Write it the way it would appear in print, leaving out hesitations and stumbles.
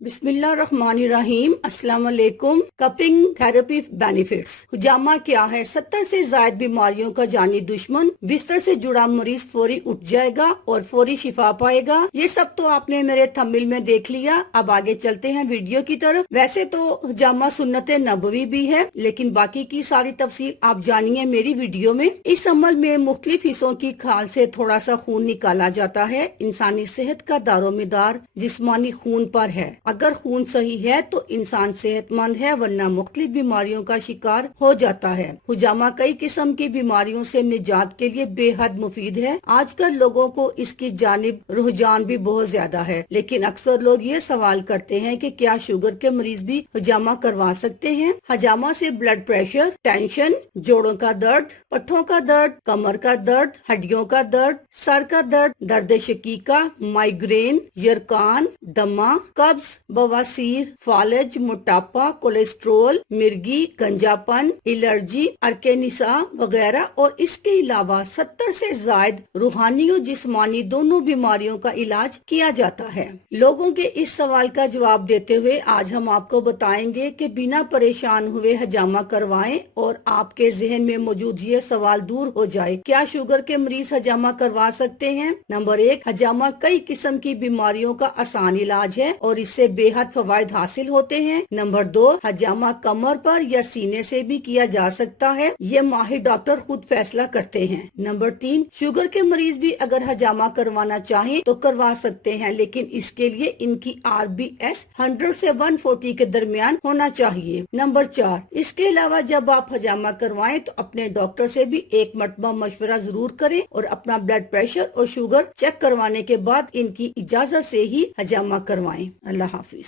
बिस्मिल्लाहिर्रहमानिर्रहीम। अस्सलाम वालेकुम। Cupping therapy benefits. हुजामा क्या है? 70 से ज्यादा बीमारियों का जानी दुश्मन। बिस्तर से जुड़ा मरीज फौरी उठ जाएगा और फौरी शिफा पाएगा। ये सब तो आपने मेरे थंबनेल में देख लिया। अब आगे चलते हैं वीडियो की तरफ। वैसे तो हुजामा सुन्नत नबवी भी है, लेकिन बाकी की सारी तफसील आप जानिए मेरी वीडियो में। इस अमल में मुख्तलिफ हिस्सों की खाल से थोड़ा सा खून निकाला जाता है। इंसानी सेहत का दारोमदार जिस्मानी खून पर है। अगर खून सही है तो इंसान सेहतमंद है, वरना मुख्तलिफ बीमारियों का शिकार हो जाता है। हुजामा कई किस्म की बीमारियों से निजात के लिए बेहद मुफीद है। आजकल लोगों को इसकी जानिब रुझान भी बहुत ज्यादा है, लेकिन अक्सर लोग ये सवाल करते हैं कि क्या शुगर के मरीज भी हुजामा करवा सकते हैं। हजामा से ब्लड प्रेशर, टेंशन, जोड़ों का दर्द, पट्ठों का दर्द, कमर का दर्द, हड्डियों का दर्द, सर का दर्द, दर्द शकीका, माइग्रेन, यरकान, दमा, कब्ज, बवासीर, फालज, मोटापा, कोलेस्ट्रोल, मिर्गी, गंजापन, एलर्जी, अर्केनिसा वगैरह और इसके अलावा 70 से ज्यादा रूहानी और जिस्मानी दोनों बीमारियों का इलाज किया जाता है। लोगों के इस सवाल का जवाब देते हुए आज हम आपको बताएंगे कि बिना परेशान हुए हजामा करवाएं और आपके जहन में मौजूद ये सवाल दूर हो जाए। क्या शुगर के मरीज हजामा करवा सकते हैं? नंबर 1, हजामा कई किस्म की बीमारियों का आसान इलाज है और इससे बेहद फवायद हासिल होते हैं। नंबर 2, हजामा कमर पर या सीने से भी किया जा सकता है। ये माहिर डॉक्टर खुद फैसला करते हैं। नंबर 3, शुगर के मरीज भी अगर हजामा करवाना चाहें तो करवा सकते हैं, लेकिन इसके लिए इनकी RBS 100 से 140 के दरमियान होना चाहिए। नंबर 4, इसके अलावा जब आप हजामा करवाएं तो अपने डॉक्टर से भी एक मरतबा मशवरा जरूर करें और अपना ब्लड प्रेशर और शुगर चेक करवाने के बाद इनकी इजाजत से ही हजामा करवाएं। अल्लाह हाफिज।